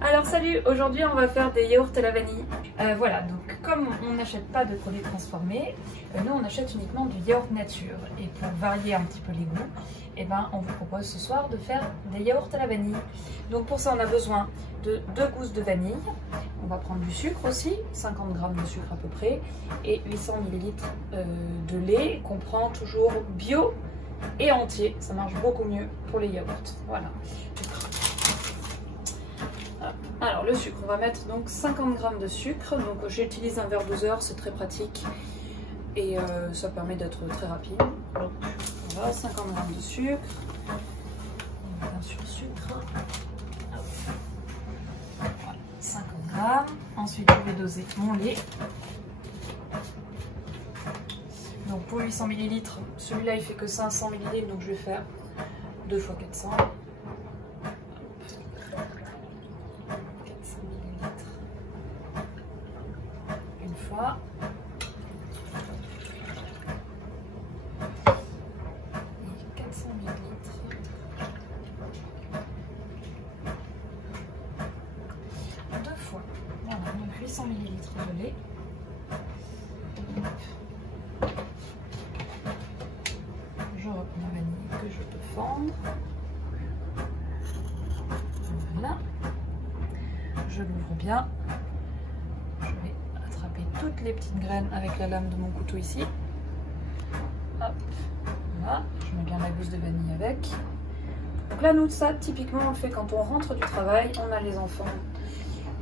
Alors salut, aujourd'hui on va faire des yaourts à la vanille. Voilà, donc comme on n'achète pas de produits transformés, nous on achète uniquement du yaourt nature. Et pour varier un petit peu les goûts, eh ben, on vous propose ce soir de faire des yaourts à la vanille. Donc pour ça on a besoin de 2 gousses de vanille. On va prendre du sucre aussi, 50 g de sucre à peu près, et 800 ml de lait qu'on prend toujours bio et entier. Ça marche beaucoup mieux pour les yaourts. Voilà. Alors le sucre, on va mettre donc 50 g de sucre, donc j'utilise un verre doseur, c'est très pratique et ça permet d'être très rapide. Donc voilà, 50 g de sucre, bien sûr sucre, voilà, 50 g. Ensuite je vais doser mon lait. Donc pour 800 ml, celui-là il fait que 500 ml, donc je vais faire 2 x 400. Fois. Et 400 ml. Deux fois. Voilà, donc 800 ml de lait. Je reprends la vanille que je peux fendre. Voilà. Je l'ouvre bien. Toutes les petites graines avec la lame de mon couteau ici. Hop, voilà, je mets bien la gousse de vanille avec. Donc là, nous, ça, typiquement, on le fait quand on rentre du travail. On a les enfants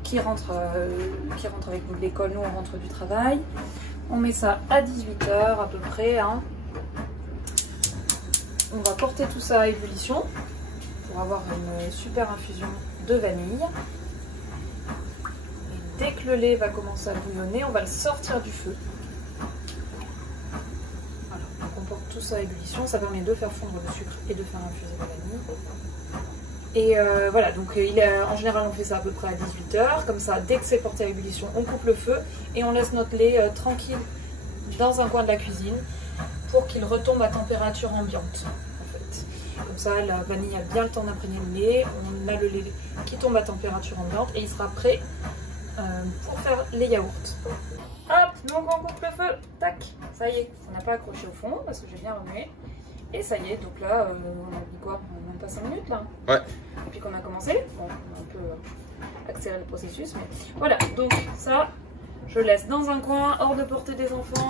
qui rentrent avec nous de l'école. Nous, on rentre du travail. On met ça à 18 h à peu près. Hein. On va porter tout ça à ébullition pour avoir une super infusion de vanille. Dès que le lait va commencer à bouillonner, on va le sortir du feu. Voilà, donc on porte tout ça à ébullition, ça permet de faire fondre le sucre et de faire infuser la vanille. Et voilà, donc en général on fait ça à peu près à 18 h, comme ça dès que c'est porté à ébullition, on coupe le feu et on laisse notre lait tranquille dans un coin de la cuisine pour qu'il retombe à température ambiante. En fait. Comme ça la vanille a bien le temps d'imprégner le lait, on a le lait qui tombe à température ambiante et il sera prêt pour faire les yaourts. Hop, donc on coupe le feu, tac, ça y est, ça n'a pas accroché au fond parce que j'ai bien remué. Et ça y est, donc là, on a dit quoi? Même pas 5 minutes là. Ouais. Depuis qu'on a commencé, bon, on a un peu accéléré le processus, mais voilà, donc ça, je laisse dans un coin, hors de portée des enfants.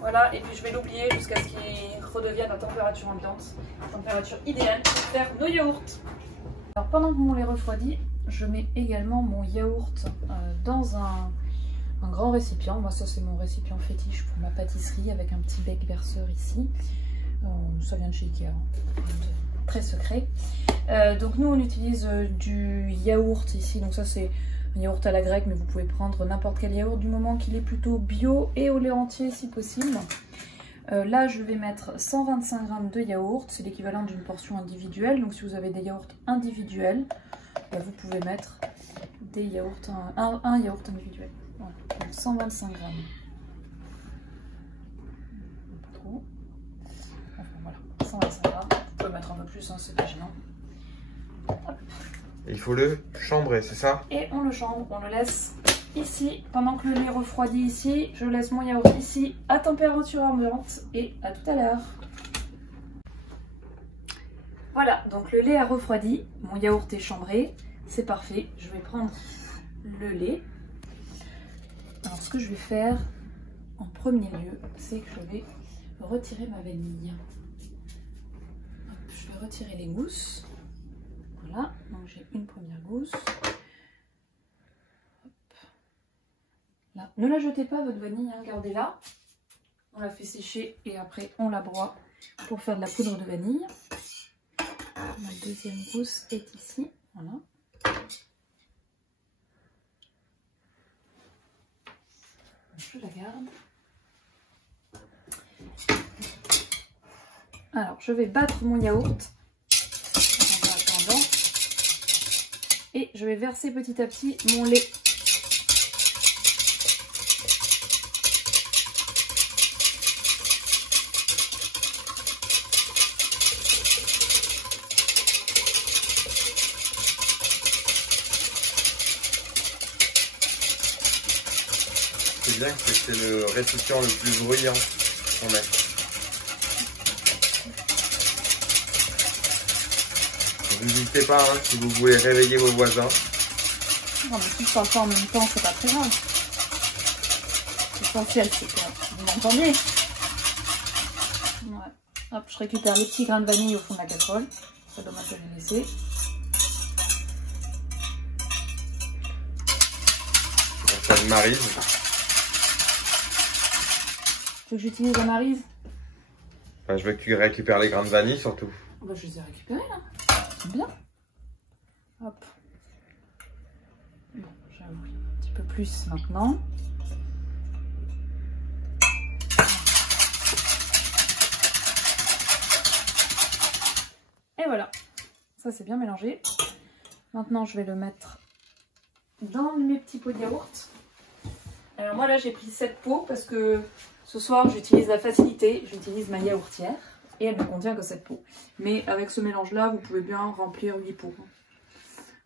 Voilà, et puis je vais l'oublier jusqu'à ce qu'il redevienne à température ambiante, température idéale pour faire nos yaourts. Alors pendant que mon lait refroidit, je mets également mon yaourt dans un grand récipient. Moi ça c'est mon récipient fétiche pour ma pâtisserie avec un petit bec verseur ici. Ça vient de chez Ikea, très secret. Donc nous on utilise du yaourt ici, donc ça c'est un yaourt à la grecque, mais vous pouvez prendre n'importe quel yaourt du moment qu'il est plutôt bio et au lait entier si possible. Là je vais mettre 125 g de yaourt, c'est l'équivalent d'une portion individuelle, donc si vous avez des yaourts individuels, vous pouvez mettre des yaourts, un yaourt individuel. Voilà, donc 125 g. Pas trop. Enfin voilà, 125 g. Vous pouvez mettre un peu plus, hein, c'est pas gênant. Hop. Il faut le chambrer, c'est ça? Et on le chambre, on le laisse ici. Pendant que le lait refroidit ici, je laisse mon yaourt ici à température ambiante et à tout à l'heure. Voilà, donc le lait a refroidi, mon yaourt est chambré, c'est parfait. Je vais prendre le lait. Alors ce que je vais faire en premier lieu, c'est que je vais retirer ma vanille. Je vais retirer les gousses. Voilà, donc j'ai une première gousse. Hop. Là, ne la jetez pas votre vanille, hein, gardez-la. On la fait sécher et après on la broie pour faire de la poudre de vanille. Ma deuxième gousse est ici, voilà. Je la garde. Alors, je vais battre mon yaourt en attendant et je vais verser petit à petit mon lait. C'est bien que c'est le récipient le plus bruyant qu'on ait. N'hésitez pas hein, si vous voulez réveiller vos voisins. Non, mais si je parle pas en même temps, c'est pas très grave. L'essentiel, c'est que vous m'entendez. Ouais. Hop, je récupère les petits grains de vanille au fond de la casserole. C'est dommage de les laisser. Ça une maryse. Tu veux que j'utilise la maryse? Enfin, je veux que tu récupères les grains de vanille surtout. Bah, je les ai récupérés là. C'est bien. Hop. Bon, j'ai un petit peu plus maintenant. Et voilà. Ça c'est bien mélangé. Maintenant je vais le mettre dans mes petits pots de yaourt. Alors moi là j'ai pris 7 pots parce que ce soir j'utilise la facilité, j'utilise ma yaourtière et elle ne contient que 7 pots. Mais avec ce mélange là vous pouvez bien remplir 8 pots.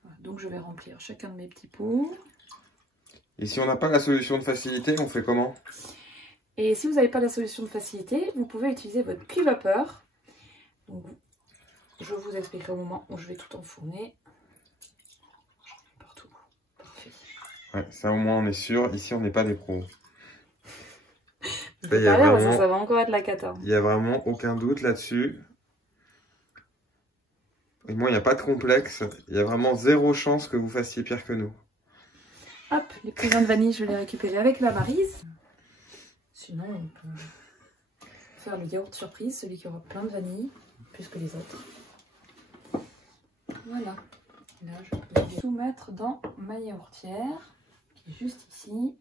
Voilà, donc je vais remplir chacun de mes petits pots. Et si on n'a pas la solution de facilité, on fait comment? Et si vous n'avez pas la solution de facilité, vous pouvez utiliser votre cuve-vapeur. Donc je vous expliquerai au moment où je vais tout enfourner. Partout. Parfait. Ouais, ça au moins on est sûr. Ici on n'est pas des pros. Là, vraiment... ça va encore être la cata. Il n'y a vraiment aucun doute là-dessus. Et moi il n'y a pas de complexe. Il y a vraiment zéro chance que vous fassiez pire que nous. Hop, les petits grains de vanille, je vais les récupérer avec la maryse. Sinon, on peut faire le yaourt surprise, celui qui aura plein de vanille, plus que les autres. Voilà. Là, je peux tout mettre dans ma yaourtière, qui est juste ici.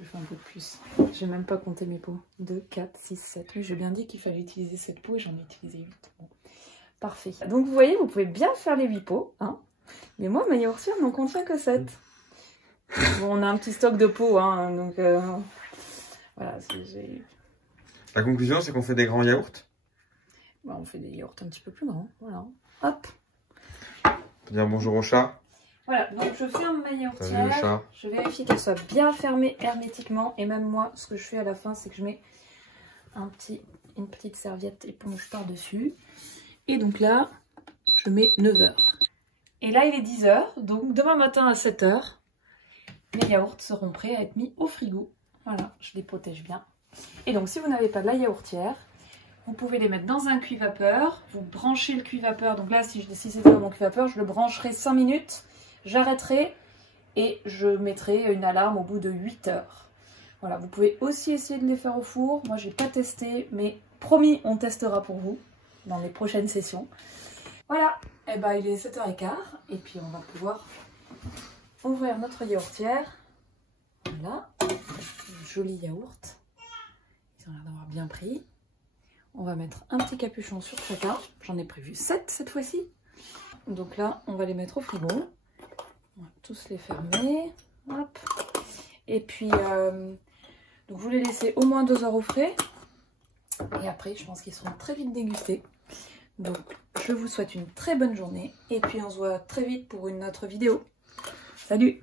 Je fais un peu de plus. J'ai même pas compté mes pots. 2, 4, 6, 7. Oui, j'ai bien dit qu'il fallait utiliser 7 pots et j'en ai utilisé 8. Bon. Parfait. Donc vous voyez, vous pouvez bien faire les 8 pots. Hein, mais moi, ma yaourtière n'en contient que 7. Bon, on a un petit stock de pots. Hein, donc voilà. La conclusion, c'est qu'on fait des grands yaourts. Bah, on fait des yaourts un petit peu plus grands. Voilà. Hop. On peut dire bonjour au chat. Voilà, donc je ferme ma yaourtière, je vérifie qu'elle soit bien fermée hermétiquement et même moi, ce que je fais à la fin, c'est que je mets une petite serviette éponge par-dessus. Et donc là, je mets 9 h. Et là, il est 10 h, donc demain matin à 7 h, mes yaourts seront prêts à être mis au frigo. Voilà, je les protège bien. Et donc, si vous n'avez pas de la yaourtière, vous pouvez les mettre dans un cuve-vapeur, vous branchez le cuve-vapeur. Donc là, si c'était dans mon cuve-vapeur, je le brancherai 5 minutes. J'arrêterai et je mettrai une alarme au bout de 8 h. Voilà, vous pouvez aussi essayer de les faire au four. Moi, j'ai pas testé, mais promis, on testera pour vous dans les prochaines sessions. Voilà, et ben, il est 7 h 15 et puis on va pouvoir ouvrir notre yaourtière. Voilà, joli yaourt. Ils ont l'air d'avoir bien pris. On va mettre un petit capuchon sur chacun. J'en ai prévu 7 cette fois-ci. Donc là, on va les mettre au frigo. On va tous les fermer. Hop. Et puis, donc vous les laissez au moins 2 h au frais. Et après, je pense qu'ils seront très vite dégustés. Donc, je vous souhaite une très bonne journée. Et puis, on se voit très vite pour une autre vidéo. Salut!